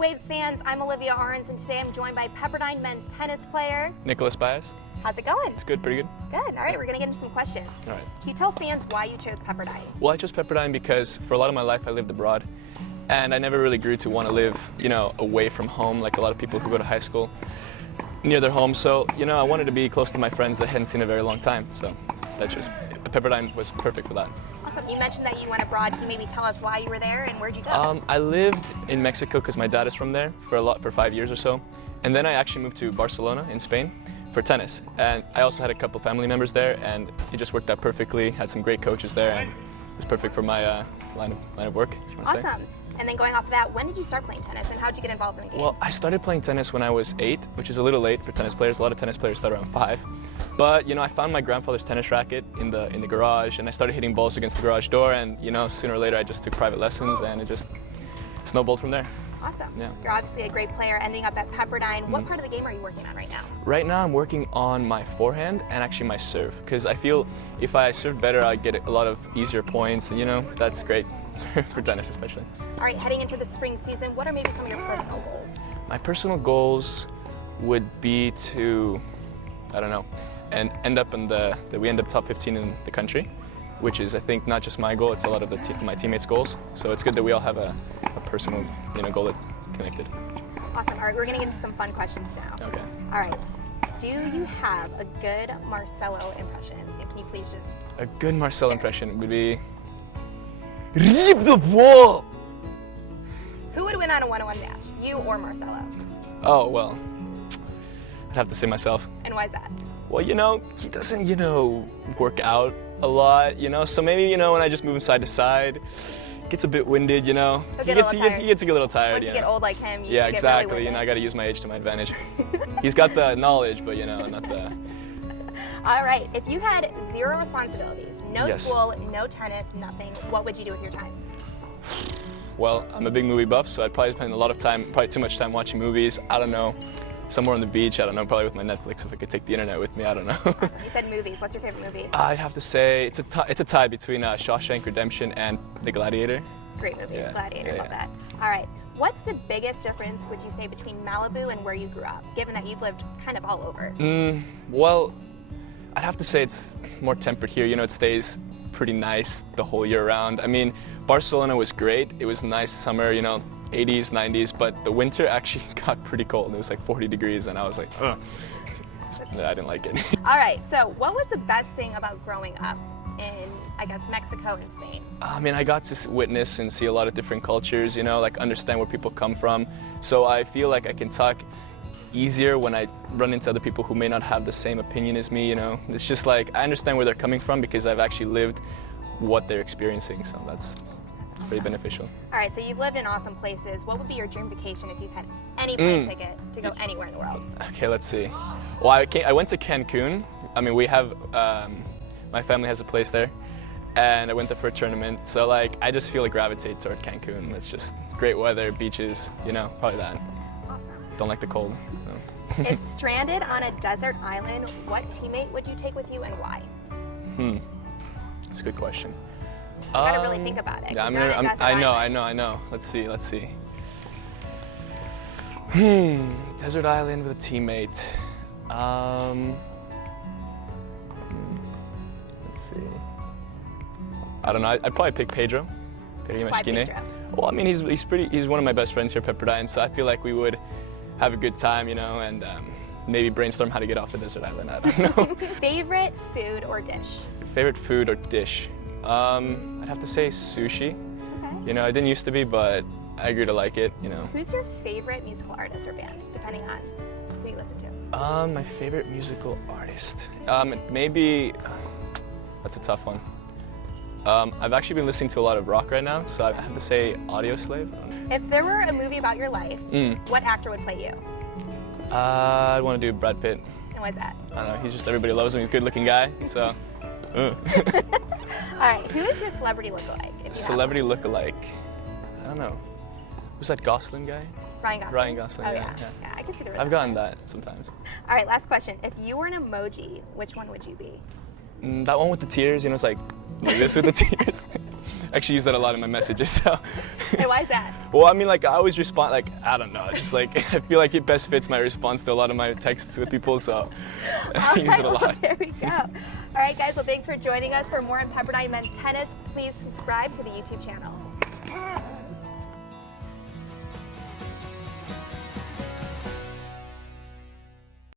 Waves fans, I'm Olivia Arns, and today I'm joined by Pepperdine men's tennis player, Nicholas Baez. How's it going? It's good, pretty good. Good. All right, we're going to get into some questions. All right. Can you tell fans why you chose Pepperdine? Well, I chose Pepperdine because for a lot of my life I lived abroad, and I never really grew to want to live, away from home like a lot of people who go to high school near their home. So, I wanted to be close to my friends that I hadn't seen in a very long time. So Pepperdine was perfect for that. Awesome. You mentioned that you went abroad. Can you maybe tell us why you were there and where'd you go? I lived in Mexico because my dad is from there for 5 years or so, and then I actually moved to Barcelona in Spain for tennis. And I also had a couple family members there, and it just worked out perfectly. Had some great coaches there, and it was perfect for my line of work. Awesome. And then going off of that, when did you start playing tennis and how did you get involved in the game? Well, I started playing tennis when I was 8, which is a little late for tennis players. A lot of tennis players start around 5. But I found my grandfather's tennis racket in the garage, and I started hitting balls against the garage door, and sooner or later I just took private lessons, and it just snowballed from there. Awesome. Yeah. You're obviously a great player, ending up at Pepperdine. What part of the game are you working on right now? Right now I'm working on my forehand and actually my serve, because I feel if I serve better I get a lot of easier points, and that's great for tennis especially. All right, heading into the spring season, what are maybe some of your personal goals? My personal goals would be to, and end up in we end up top 15 in the country, which is I think not just my goal, it's a lot of my teammates' goals. So it's good that we all have a personal goal that's connected. Awesome. All right, we're gonna get into some fun questions now. Okay. All right. Do you have a good Marcelo impression? Can you please just... A good Marcel impression would be, "Rip the ball!" Who would win on a one-on-one match, you or Marcelo? Oh, well, I'd have to say myself. And why is that? Well, he doesn't, work out a lot, so maybe, when I just move him side to side, gets a bit winded, he gets to get a little tired. Once you get old like him, you yeah, get exactly. really winded. I got to use my age to my advantage. He's got the knowledge, but not the. All right. If you had 0 responsibilities, no Yes. school, no tennis, nothing, what would you do with your time? Well, I'm a big movie buff, so I'd probably spend a lot of time, probably too much time watching movies. I don't know, somewhere on the beach. I don't know, probably with my Netflix if I could take the internet with me. I don't know. Awesome. You said movies. What's your favorite movie? I'd have to say it's a tie between Shawshank Redemption and The Gladiator. Great movies. Yeah. Gladiator. Yeah, Love that. All right. What's the biggest difference, would you say, between Malibu and where you grew up, given that you've lived kind of all over? Well, I'd have to say it's more tempered here. It stays pretty nice the whole year round. I mean, Barcelona was great. It was nice summer, 80s, 90s, but the winter actually got pretty cold. It was like 40 degrees, and I was like, ugh. I didn't like it. All right, so what was the best thing about growing up in, I guess, Mexico and Spain? I mean, I got to witness and see a lot of different cultures, understand where people come from. So I feel like I can talk easier when I run into other people who may not have the same opinion as me, It's just like, I understand where they're coming from because I've actually lived what they're experiencing, so that's pretty beneficial. All right, so you've lived in awesome places. What would be your dream vacation if you had any plane ticket to go anywhere in the world? Okay, let's see. Well, I went to Cancun. I mean, we have, my family has a place there, and I went there for a tournament. So I just feel gravitate toward Cancun. It's just great weather, beaches, probably that. Awesome. Don't like the cold. No. If stranded on a desert island, what teammate would you take with you and why? That's a good question. You gotta really think about it. Yeah, I know. Let's see. Desert island with a teammate. Let's see. I don't know. I'd probably pick Pedro. Why Pedro? Well, I mean, he's one of my best friends here at Pepperdine, so I feel like we would have a good time, and maybe brainstorm how to get off the desert island. I don't know. Favorite food or dish? Favorite food or dish? I'd have to say sushi. Okay. I didn't used to be, but I grew to like it, Who's your favorite musical artist or band, depending on who you listen to? My favorite musical artist? Maybe, that's a tough one. I've actually been listening to a lot of rock right now, so I have to say Audioslave. If there were a movie about your life, what actor would play you? I'd want to do Brad Pitt. And why is that? I don't know, everybody loves him, he's a good looking guy, so. All right, who is your celebrity lookalike? Celebrity lookalike? I don't know. Who's that Gosling guy? Ryan Gosling. Ryan Gosling, Oh, yeah. yeah, I can see the resemblance. I've gotten that sometimes. All right, last question. If you were an emoji, which one would you be? That one with the tears, it's like this with the tears. actually use that a lot in my messages. So. Hey, why is that? Well, I mean, like, I always respond, like, I don't know, just like, I feel like it best fits my response to a lot of my texts with people, so I use it a lot. Well, there we go. All right, guys, well, thanks for joining us. For more on Pepperdine men's tennis, please subscribe to the YouTube channel.